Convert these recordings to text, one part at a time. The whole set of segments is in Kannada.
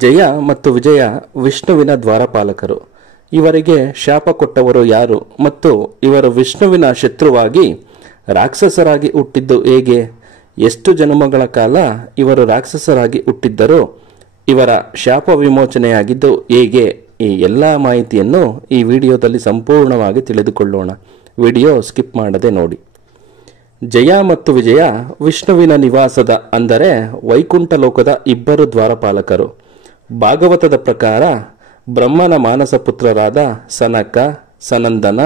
ಜಯ ಮತ್ತು ವಿಜಯ ವಿಷ್ಣುವಿನ ದ್ವಾರಪಾಲಕರು. ಇವರಿಗೆ ಶಾಪ ಕೊಟ್ಟವರು ಯಾರು ಮತ್ತು ಇವರು ವಿಷ್ಣುವಿನ ಶತ್ರುವಾಗಿ ರಾಕ್ಷಸರಾಗಿ ಹುಟ್ಟಿದ್ದು ಹೇಗೆ? ಎಷ್ಟು ಜನ್ಮಗಳ ಕಾಲ ಇವರು ರಾಕ್ಷಸರಾಗಿ ಹುಟ್ಟಿದ್ದರೂ ಇವರ ಶಾಪ ವಿಮೋಚನೆಯಾಗಿದ್ದು ಹೇಗೆ? ಈ ಎಲ್ಲ ಮಾಹಿತಿಯನ್ನು ಈ ವಿಡಿಯೋದಲ್ಲಿ ಸಂಪೂರ್ಣವಾಗಿ ತಿಳಿದುಕೊಳ್ಳೋಣ. ವಿಡಿಯೋ ಸ್ಕಿಪ್ ಮಾಡದೆ ನೋಡಿ. ಜಯ ಮತ್ತು ವಿಜಯ ವಿಷ್ಣುವಿನ ನಿವಾಸದ ಅಂದರೆ ವೈಕುಂಠ ಲೋಕದ ಇಬ್ಬರು ದ್ವಾರಪಾಲಕರು. ಭಾಗವತದ ಪ್ರಕಾರ ಬ್ರಹ್ಮನ ಮಾನಸ ಪುತ್ರರಾದ ಸನಕ, ಸನಂದನ,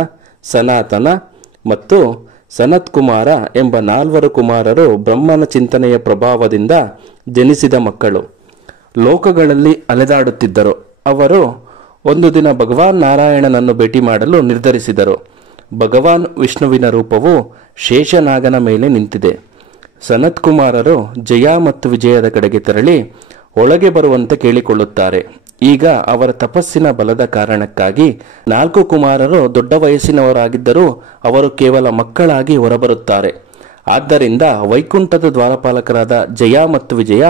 ಸನಾತನ ಮತ್ತು ಸನತ್ಕುಮಾರ ಎಂಬ 4 ಕುಮಾರರು ಬ್ರಹ್ಮನ ಚಿಂತನೆಯ ಪ್ರಭಾವದಿಂದ ಜನಿಸಿದ ಮಕ್ಕಳು. ಲೋಕಗಳಲ್ಲಿ ಅಲೆದಾಡುತ್ತಿದ್ದರು. ಅವರು ಒಂದು ದಿನ ಭಗವಾನ್ ನಾರಾಯಣನನ್ನು ಭೇಟಿ ಮಾಡಲು ನಿರ್ಧರಿಸಿದರು. ಭಗವಾನ್ ವಿಷ್ಣುವಿನ ರೂಪವು ಶೇಷನಾಗನ ಮೇಲೆ ನಿಂತಿದೆ. ಸನತ್ಕುಮಾರರು ಜಯ ಮತ್ತು ವಿಜಯದ ಕಡೆಗೆ ತೆರಳಿ ಒಳಗೆ ಬರುವಂತೆ ಕೇಳಿಕೊಳ್ಳುತ್ತಾರೆ. ಈಗ ಅವರ ತಪಸ್ಸಿನ ಬಲದ ಕಾರಣಕ್ಕಾಗಿ 4 ಕುಮಾರರು ದೊಡ್ಡ ವಯಸ್ಸಿನವರಾಗಿದ್ದರೂ ಅವರು ಕೇವಲ ಮಕ್ಕಳಾಗಿ ಹೊರಬರುತ್ತಾರೆ. ಆದ್ದರಿಂದ ವೈಕುಂಠದ ದ್ವಾರಪಾಲಕರಾದ ಜಯ ಮತ್ತು ವಿಜಯ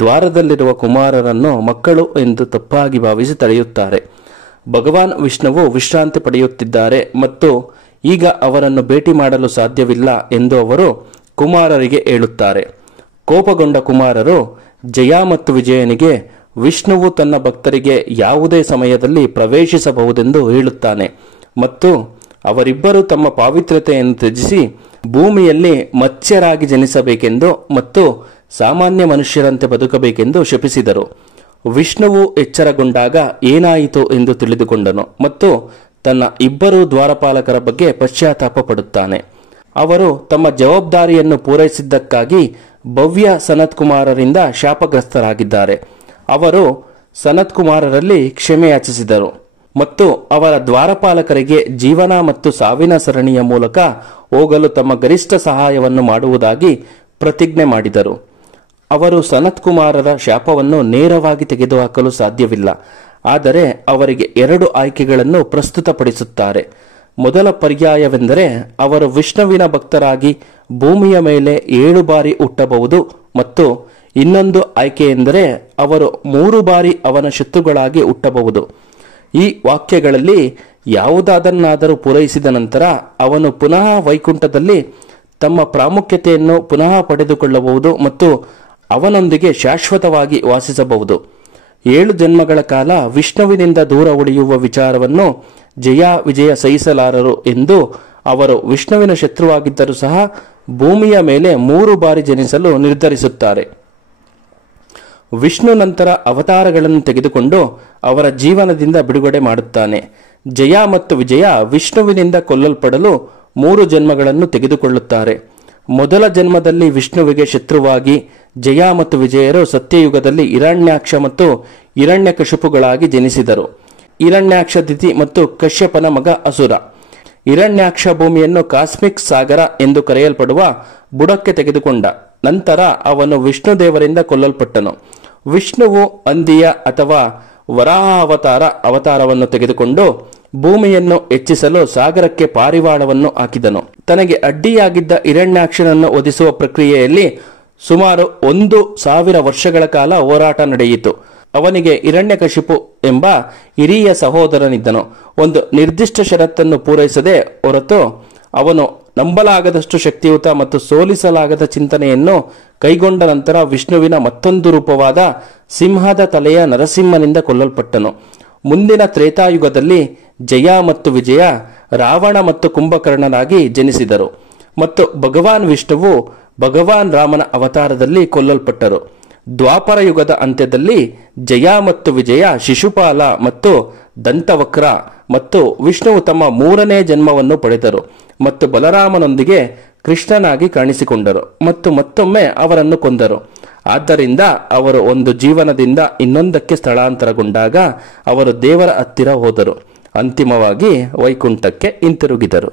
ದ್ವಾರದಲ್ಲಿರುವ ಕುಮಾರರನ್ನು ಮಕ್ಕಳು ಎಂದು ತಪ್ಪಾಗಿ ಭಾವಿಸಿ ತಡೆಯುತ್ತಾರೆ. ಭಗವಾನ್ ವಿಷ್ಣುವು ವಿಶ್ರಾಂತಿ ಪಡೆಯುತ್ತಿದ್ದಾರೆ ಮತ್ತು ಈಗ ಅವರನ್ನು ಭೇಟಿ ಮಾಡಲು ಸಾಧ್ಯವಿಲ್ಲ ಎಂದು ಅವರು ಕುಮಾರರಿಗೆ ಹೇಳುತ್ತಾರೆ. ಕೋಪಗೊಂಡ ಕುಮಾರರು ಜಯ ಮತ್ತು ವಿಜಯನಿಗೆ ವಿಷ್ಣುವು ತನ್ನ ಭಕ್ತರಿಗೆ ಯಾವುದೇ ಸಮಯದಲ್ಲಿ ಪ್ರವೇಶಿಸಬಹುದೆಂದು ಹೇಳುತ್ತಾನೆ ಮತ್ತು ಅವರಿಬ್ಬರು ತಮ್ಮ ಪಾವಿತ್ರ್ಯತೆಯನ್ನು ತ್ಯಜಿಸಿ ಭೂಮಿಯಲ್ಲಿ ಮತ್ಸ್ಯರಾಗಿ ಜನಿಸಬೇಕೆಂದು ಮತ್ತು ಸಾಮಾನ್ಯ ಮನುಷ್ಯರಂತೆ ಬದುಕಬೇಕೆಂದು ಶಪಿಸಿದರು. ವಿಷ್ಣುವು ಎಚ್ಚರಗೊಂಡಾಗ ಏನಾಯಿತು ಎಂದು ತಿಳಿದುಕೊಂಡನು ಮತ್ತು ತನ್ನ ಇಬ್ಬರು ದ್ವಾರಪಾಲಕರ ಬಗ್ಗೆ ಪಶ್ಚಾತ್ತಾಪ ಪಡುತ್ತಾನೆ. ಅವರು ತಮ್ಮ ಜವಾಬ್ದಾರಿಯನ್ನು ಪೂರೈಸಿದ್ದಕ್ಕಾಗಿ ಭವ್ಯ ಸನತ್ಕುಮಾರರಿಂದ ಶಾಪಗ್ರಸ್ತರಾಗಿದ್ದಾರೆ. ಅವರು ಸನತ್ಕುಮಾರರಲ್ಲಿ ಕ್ಷಮೆಯಾಚಿಸಿದರು ಮತ್ತು ಅವರ ದ್ವಾರಪಾಲಕರಿಗೆ ಜೀವನ ಮತ್ತು ಸಾವಿನ ಸರಣಿಯ ಮೂಲಕ ಹೋಗಲು ತಮ್ಮ ಗರಿಷ್ಠ ಸಹಾಯವನ್ನು ಮಾಡುವುದಾಗಿ ಪ್ರತಿಜ್ಞೆ ಮಾಡಿದರು. ಅವರು ಸನತ್ಕುಮಾರರ ಶಾಪವನ್ನು ನೇರವಾಗಿ ತೆಗೆದುಹಾಕಲು ಸಾಧ್ಯವಿಲ್ಲ, ಆದರೆ ಅವರಿಗೆ 2 ಆಯ್ಕೆಗಳನ್ನು ಪ್ರಸ್ತುತಪಡಿಸುತ್ತಾರೆ. ಮೊದಲ ಪರ್ಯಾಯವೆಂದರೆ ಅವರು ವಿಷ್ಣುವಿನ ಭಕ್ತರಾಗಿ ಭೂಮಿಯ ಮೇಲೆ 7 ಬಾರಿ ಹುಟ್ಟಬಹುದು ಮತ್ತು ಇನ್ನೊಂದು ಆಯ್ಕೆಯೆಂದರೆ ಅವರು 3 ಬಾರಿ ಅವನ ಶತ್ರುಗಳಾಗಿ ಹುಟ್ಟಬಹುದು. ಈ ವಾಕ್ಯಗಳಲ್ಲಿ ಯಾವುದಾದನ್ನಾದರೂ ಪೂರೈಸಿದ ನಂತರ ಅವನು ಪುನಃ ವೈಕುಂಠದಲ್ಲಿ ತಮ್ಮ ಪ್ರಾಮುಖ್ಯತೆಯನ್ನು ಪುನಃ ಪಡೆದುಕೊಳ್ಳಬಹುದು ಮತ್ತು ಅವನೊಂದಿಗೆ ಶಾಶ್ವತವಾಗಿ ವಾಸಿಸಬಹುದು. 7 ಜನ್ಮಗಳ ಕಾಲ ವಿಷ್ಣುವಿನಿಂದ ದೂರ ಉಳಿಯುವ ವಿಚಾರವನ್ನು ಜಯ ವಿಜಯ ಸಹಿಸಲಾರರು ಎಂದು ಅವರು ವಿಷ್ಣುವಿನ ಶತ್ರುವಾಗಿದ್ದರೂ ಸಹ ಭೂಮಿಯ ಮೇಲೆ 3 ಬಾರಿ ಜನಿಸಲು ನಿರ್ಧರಿಸುತ್ತಾರೆ. ವಿಷ್ಣು ನಂತರ ಅವತಾರಗಳನ್ನು ತೆಗೆದುಕೊಂಡು ಅವರ ಜೀವನದಿಂದ ಬಿಡುಗಡೆ ಮಾಡುತ್ತಾನೆ. ಜಯ ಮತ್ತು ವಿಜಯ ವಿಷ್ಣುವಿನಿಂದ ಕೊಲ್ಲಲ್ಪಡಲು 3 ಜನ್ಮಗಳನ್ನು ತೆಗೆದುಕೊಳ್ಳುತ್ತಾರೆ. ಮೊದಲ ಜನ್ಮದಲ್ಲಿ ವಿಷ್ಣುವಿಗೆ ಶತ್ರುವಾಗಿ ಜಯ ಮತ್ತು ವಿಜಯರು ಸತ್ಯಯುಗದಲ್ಲಿ ಹಿರಣ್ಯಾಕ್ಷ ಮತ್ತು ಹಿರಣ್ಯಕಶಿಪುಗಳಾಗಿ ಜನಿಸಿದರು. ಹಿರಣ್ಯಾಕ್ಷ ದಿತಿ ಮತ್ತು ಕಶ್ಯಪನ ಮಗ ಅಸುರ. ಹಿರಣ್ಯಾಕ್ಷ ಭೂಮಿಯನ್ನು ಕಾಸ್ಮಿಕ್ ಸಾಗರ ಎಂದು ಕರೆಯಲ್ಪಡುವ ಬುಡಕ್ಕೆ ತೆಗೆದುಕೊಂಡ ನಂತರ ಅವನು ವಿಷ್ಣು ದೇವರಿಂದ ಕೊಲ್ಲಲ್ಪಟ್ಟನು. ವಿಷ್ಣುವು ಅಂದಿಯ ಅಥವಾ ವರಾಹ ಅವತಾರವನ್ನು ತೆಗೆದುಕೊಂಡು ಭೂಮಿಯನ್ನು ಹೆಚ್ಚಿಸಲು ಸಾಗರಕ್ಕೆ ಪಾರಿವಾಳವನ್ನು ಹಾಕಿದನು. ತನಗೆ ಅಡ್ಡಿಯಾಗಿದ್ದ ಹಿರಣ್ಯಾಕ್ಷನನ್ನು ವಧಿಸುವ ಪ್ರಕ್ರಿಯೆಯಲ್ಲಿ ಸುಮಾರು 1,000 ವರ್ಷಗಳ ಕಾಲ ಹೋರಾಟ ನಡೆಯಿತು. ಅವನಿಗೆ ಹಿರಣ್ಯಕಶಿಪು ಎಂಬ ಹಿರಿಯ ಸಹೋದರನಿದ್ದನು. ಒಂದು ನಿರ್ದಿಷ್ಟ ಷರತ್ತನ್ನು ಪೂರೈಸದೆ ಹೊರತು ಅವನು ನಂಬಲಾಗದಷ್ಟು ಶಕ್ತಿಯುತ ಮತ್ತು ಸೋಲಿಸಲಾಗದ ಚಿಂತನೆಯನ್ನು ಕೈಗೊಂಡ ನಂತರ ವಿಷ್ಣುವಿನ ಮತ್ತೊಂದು ರೂಪವಾದ ಸಿಂಹದ ತಲೆಯ ನರಸಿಂಹನಿಂದ ಕೊಲ್ಲಲ್ಪಟ್ಟನು. ಮುಂದಿನ ತ್ರೇತಾಯುಗದಲ್ಲಿ ಜಯ ಮತ್ತು ವಿಜಯ ರಾವಣ ಮತ್ತು ಕುಂಭಕರ್ಣನಾಗಿ ಜನಿಸಿದರು ಮತ್ತು ಭಗವಾನ್ ವಿಷ್ಣುವು ಭಗವಾನ್ ರಾಮನ ಅವತಾರದಲ್ಲಿ ಕೊಲ್ಲಲ್ಪಟ್ಟರು. ದ್ವಾಪರ ಯುಗದ ಅಂತ್ಯದಲ್ಲಿ ಜಯ ಮತ್ತು ವಿಜಯ ಶಿಶುಪಾಲ ಮತ್ತು ದಂತವಕ್ರ ಮತ್ತು ವಿಷ್ಣುವು ತಮ್ಮ 3ನೇ ಜನ್ಮವನ್ನು ಪಡೆದರು ಮತ್ತು ಬಲರಾಮನೊಂದಿಗೆ ಕೃಷ್ಣನಾಗಿ ಕಾಣಿಸಿಕೊಂಡರು ಮತ್ತು ಮತ್ತೊಮ್ಮೆ ಅವರನ್ನು ಕೊಂದರು. ಆದ್ದರಿಂದ ಅವರು ಒಂದು ಜೀವನದಿಂದ ಇನ್ನೊಂದಕ್ಕೆ ಸ್ಥಳಾಂತರಗೊಂಡಾಗ ಅವರು ದೇವರ ಹತ್ತಿರ ಹೋದರು. ಅಂತಿಮವಾಗಿ ವೈಕುಂಠಕ್ಕೆ ಹಿಂತಿರುಗಿದರು.